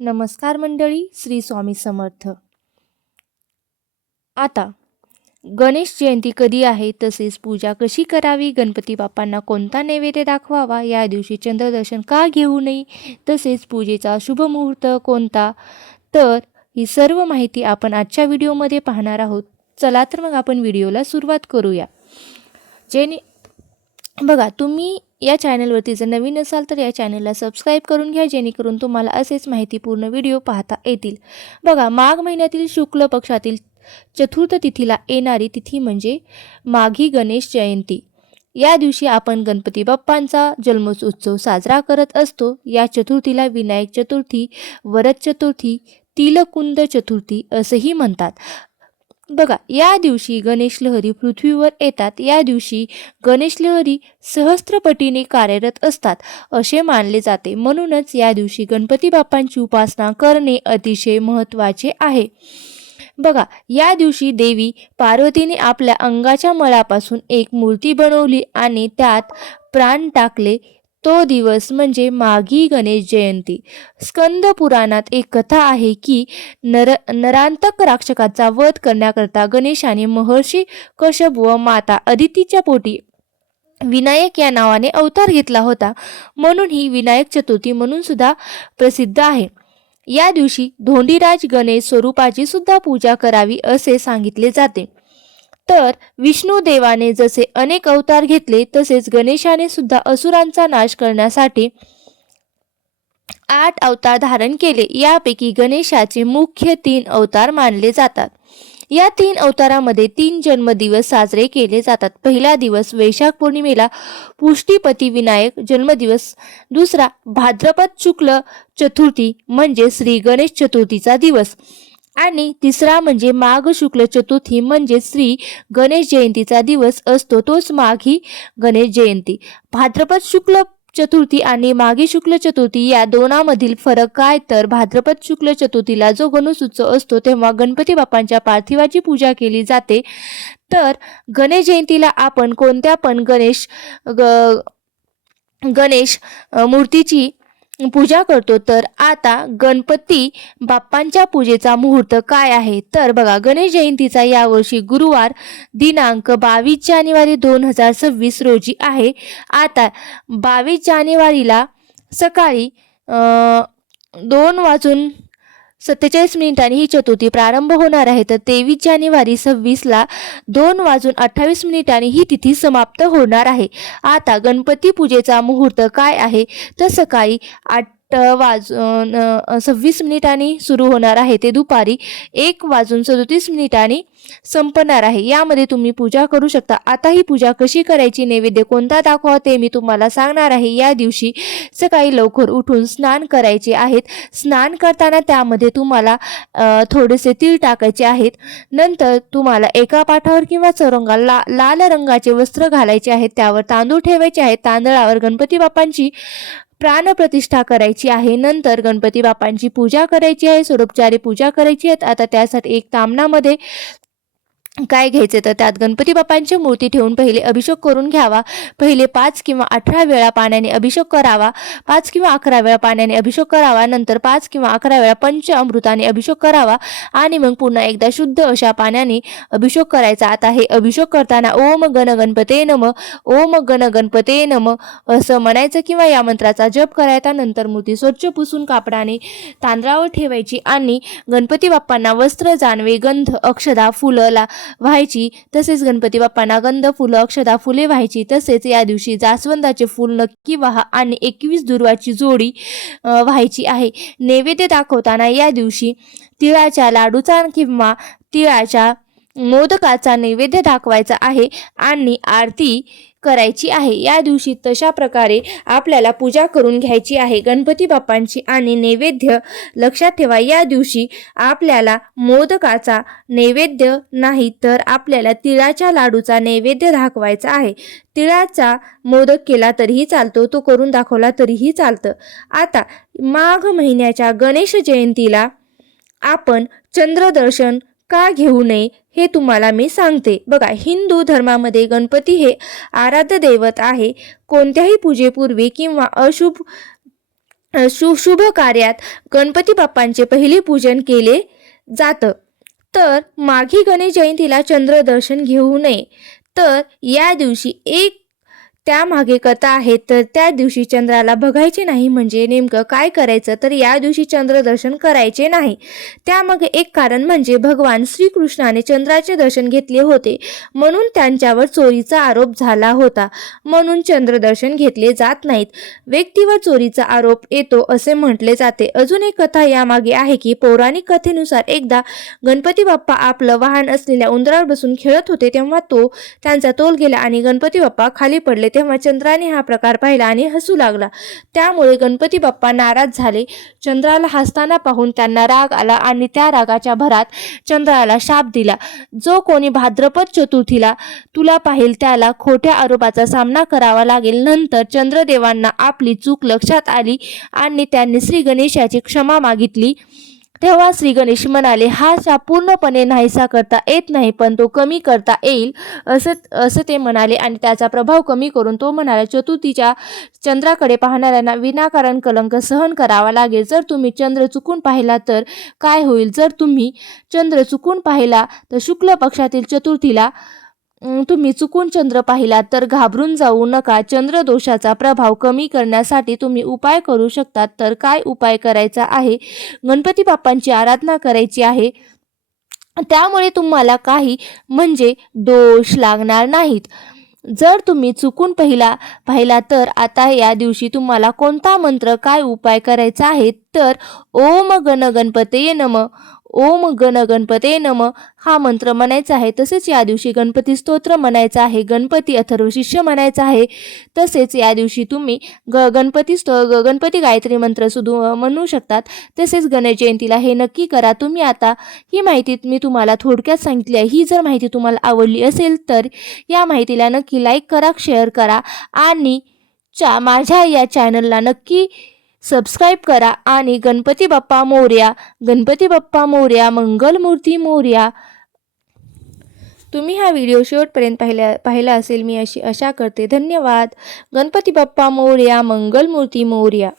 नमस्कार मंडळी श्री स्वामी समर्थ. आता गणेश जयंती कधी आहे? तसेच पूजा कशी करावी? गणपती बाप्पांना कोणता नैवेद्य दाखवावा? या दिवशी चंद्रदर्शन का घेऊ नये? तसेच पूजेचा शुभ मुहूर्त कोणता? तर ही सर्व माहिती आपण आजच्या व्हिडिओमध्ये पाहणार आहोत. चला तर मग आपण व्हिडिओला सुरुवात करूया. जेणे बघा तुम्ही या चॅनलवरती जर नवीन असाल तर या चॅनलला सबस्क्राईब करून घ्या जेणेकरून तुम्हाला असेच माहितीपूर्ण व्हिडिओ पाहता येतील. बघा माघ महिन्यातील शुक्ल पक्षातील चतुर्थ तिथीला येणारी तिथी म्हणजे माघी गणेश जयंती. या दिवशी आपण गणपती बाप्पांचा जन्मोत्सव साजरा करत असतो. या चतुर्थीला विनायक चतुर्थी वरद चतुर्थी तिलकुंद चतुर्थी असेही म्हणतात. बघा या दिवशी गणेश लहरी पृथ्वीवर येतात. या दिवशी गणेश लहरी सहस्त्रपटीने कार्यरत असतात असे मानले जाते. म्हणूनच या दिवशी गणपती बाप्पांची उपासना करणे अतिशय महत्त्वाचे आहे. बघा या दिवशी देवी पार्वतीने आपल्या अंगाच्या मळापासून एक मूर्ती बनवली आणि त्यात प्राण टाकले. तो दिवस म्हणजे माघी गणेश जयंती. स्कंद पुराणात एक कथा आहे की नर नरांतक राक्षकाचा वध करण्याकरता गणेशाने महर्षी कश्यप व माता अदितीच्या पोटी विनायक या नावाने अवतार घेतला होता. म्हणून ही विनायक चतुर्थी म्हणून सुद्धा प्रसिद्ध आहे. या दिवशी धोंडीराज गणेश स्वरूपाची सुद्धा पूजा करावी असे सांगितले जाते. तर विष्णू देवाने जसे अनेक अवतार घेतले तसेच गणेशाने सुद्धा असुरांचा नाश करण्यासाठी आठ अवतार धारण केले. यापैकी गणेशाचे मुख्य तीन अवतार मानले जातात. या तीन अवतारामध्ये तीन जन्मदिवस साजरे केले जातात. पहिला दिवस वैशाख पौर्णिमेला पुष्टीपती विनायक जन्मदिवस दुसरा भाद्रपद शुक्ल चतुर्थी म्हणजे श्री गणेश चतुर्थीचा दिवस. आणि तिसरा म्हणजे माघ शुक्ल चतुर्थी म्हणजे श्री गणेश जयंतीचा दिवस असतो. तोच माघ ही गणेश जयंती. भाद्रपद शुक्ल चतुर्थी आणि माघी शुक्ल चतुर्थी या दोनामधील फरक काय? तर भाद्रपद शुक्ल चतुर्थीला जो गणेश उत्सव असतो तेव्हा गणपती बाप्पांच्या पार्थिवाची पूजा केली जाते. तर गणेश जयंतीला आपण कोणत्या पण गणेश ग गणेश मूर्तीची पूजा करतो तर आता गणपती बाप्पांच्या पूजेचा मुहूर्त काय आहे? तर बघा गणेश जयंतीचा यावर्षी गुरुवार दिनांक बावीस जानेवारी दोन हजार सव्वीस रोजी आहे. आता बावीस जानेवारीला सकाळी दोन वाजून सत्तेचाळीस मिनिटांनी ही चतुर्थी प्रारंभ होणार आहे. तर तेवीस जानेवारी सव्वीसला दोन वाजून अठ्ठावीस मिनिटांनी ही तिथी समाप्त होणार आहे. आता गणपती पूजेचा मुहूर्त काय आहे? तर सकाळी आठ वाजून सव्वीस मिनिटांनी सुरू होणार आहे ते दुपारी एक वाजून सदोतीस मिनिटांनी संपणार आहे. यामध्ये तुम्ही पूजा करू शकता. आता ही पूजा कशी करायची नैवेद्य कोणता दाखवा ते मी तुम्हाला सांगणार आहे. या दिवशी सकाळी लवकर उठून स्नान करायचे आहेत. स्नान करताना त्यामध्ये तुम्हाला थोडेसे तीळ टाकायचे आहेत. नंतर तुम्हाला एका पाठावर किंवा चौरंगाला ला लाल रंगाचे वस्त्र घालायचे आहेत. त्यावर तांदूळ ठेवायचे आहेत. तांदळावर गणपती बाप्पांची प्राणप्रतिष्ठा करायची आहे. नंतर गणपती बाप्पांची पूजा करायची आहे. स्वरूपचारी पूजा करायची आहे. आता त्यासाठी एक तामणामध्ये काय घ्यायचे तर त्यात गणपती बाप्पांची मूर्ती ठेवून पहिले अभिषेक करून घ्यावा. पहिले पाच किंवा अठरा वेळा पाण्याने अभिषेक करावा. पाच किंवा अकरा वेळा पाण्याने अभिषेक करावा. नंतर पाच किंवा अकरा वेळा पंच अमृताने अभिषेक करावा. आणि मग पुन्हा एकदा शुद्ध अशा पाण्याने अभिषेक करायचा. आता हे अभिषेक करताना ओम गण गणपते नम ओम गण गणपते नम असं म्हणायचं किंवा या मंत्राचा जप करायचा. नंतर मूर्ती स्वच्छ पुसून कापडाने तांदळावर ठेवायची आणि गणपती बाप्पांना वस्त्र जानवे गंध अक्षदा फुलं ला व्हायची तसेच गणपती बाप्पांना गंध फुलं अक्षदा फुले व्हायची तसेच या दिवशी जास्वंदाचे फुल नक्की व्हा आणि एकवीस दुर्वाची जोडी व्हायची आहे. नैवेद्य दाखवताना या दिवशी तिळाच्या लाडूचा किंवा तिळाच्या मोदकाचा नैवेद्य दाखवायचा आहे आणि आरती करायची आहे. या दिवशी तशा प्रकारे आपल्याला पूजा करून घ्यायची आहे. गणपती बाप्पांची आणि नैवेद्य लक्षात ठेवा. या दिवशी आपल्याला मोदकाचा नैवेद्य नाही तर आपल्याला तिळाच्या लाडूचा नैवेद्य दाखवायचा आहे. तिळाचा मोदक केला तरीही चालतो तो करून दाखवला तरीही चालतं. आता माघ महिन्याच्या गणेश जयंतीला आपण चंद्रदर्शन का घेऊ नये? हे तुम्हाला मी सांगते. बघा हिंदू धर्मामध्ये गणपती हे आराध्य दैवत आहे. कोणत्याही पूजेपूर्वी किंवा अशुभ शु शुभ कार्यात गणपती बाप्पांचे पहिले पूजन केले जातं. तर माघी गणेश जयंतीला चंद्रदर्शन घेऊ नये. तर या दिवशी एक त्यामागे कथा आहे तर त्या दिवशी चंद्राला बघायचे नाही म्हणजे नेमकं काय करायचं? तर या दिवशी चंद्रदर्शन करायचे नाही. त्यामागे एक कारण म्हणजे भगवान श्रीकृष्णाने चंद्राचे दर्शन घेतले होते. म्हणून त्यांच्यावर चोरीचा आरोप झाला होता. म्हणून चंद्रदर्शन घेतले जात नाहीत. व्यक्तीवर चोरीचा आरोप येतो असे म्हटले जाते. अजून एक कथा यामागे आहे की पौराणिक कथेनुसार एकदा गणपती बाप्पा आपलं वाहन असलेल्या उंदरावर बसून खेळत होते तेव्हा तो त्यांचा तोल गेला आणि गणपती बाप्पा खाली पडले. तेव्हा चंद्राने हा प्रकार पाहिला आणि हसू लागला. त्यामुळे गणपती बाप्पा नाराज झाले. चंद्राला हसताना पाहून त्यांना राग आला आणि त्या रागाच्या भरात चंद्राला शाप दिला. जो कोणी भाद्रपद चतुर्थीला तुला पाहिल त्याला खोट्या आरोपाचा सामना करावा लागेल. नंतर चंद्रदेवांना आपली चूक लक्षात आली आणि त्यांनी श्री गणेशाची क्षमा मागितली. तेव्हा श्री गणेश म्हणाले हा शाप पूर्णपणे नाहीसा करता येत नाही पण तो कमी करता येईल असं असं ते म्हणाले. आणि त्याचा प्रभाव कमी करून तो म्हणाला चतुर्थीच्या चंद्राकडे पाहणाऱ्यांना विनाकारण कलंक सहन करावा लागेल. जर तुम्ही चंद्र चुकून पाहिला तर काय होईल? जर तुम्ही चंद्र चुकून पाहिला तर शुक्ल पक्षातील चतुर्थीला तुम्ही चुकून चंद्र पाहिला तर घाबरून जाऊ नका. चंद्र दोषाचा प्रभाव कमी करण्यासाठी तुम्ही उपाय करू शकता तर काय उपाय करायचा आहे? गणपती बाप्पांची आराधना करायची आहे. त्यामुळे तुम्हाला काही म्हणजे दोष लागणार नाहीत. जर तुम्ही चुकून पहिला पाहिला तर आता या दिवशी तुम्हाला कोणता मंत्र काय उपाय करायचा आहे? तर ओम गण गणपते नम. ओम गण गणपते नम. हा मंत्र म्हणायचा आहे तसेच या दिवशी गणपती स्तोत्र म्हणायचं आहे गणपती अथर्व शिष्य म्हणायचं आहे तसेच या दिवशी तुम्ही ग गणपती स्तो ग- गणपती गायत्री मंत्र सुधू म्हणू शकतात. तसेच गणेश जयंतीला हे नक्की करा. तुम्ही आता ही माहिती मी तुम्हाला थोडक्यात सांगितली आहे. ही जर माहिती तुम्हाला आवडली असेल तर या माहितीला नक्की लाईक करा शेअर करा आणि चा माझ्या या चॅनलला नक्की सबस्क्राईब करा आणि गणपती बाप्पा मोर्या गणपती बाप्पा मोर्या मंगलमूर्ती मोर्या. तुम्ही हा व्हिडिओ शेवटपर्यंत पाहिला पाहिला असेल मी अशी आशा करते. धन्यवाद. गणपती बाप्पा मोर्या मंगलमूर्ती मोर्या.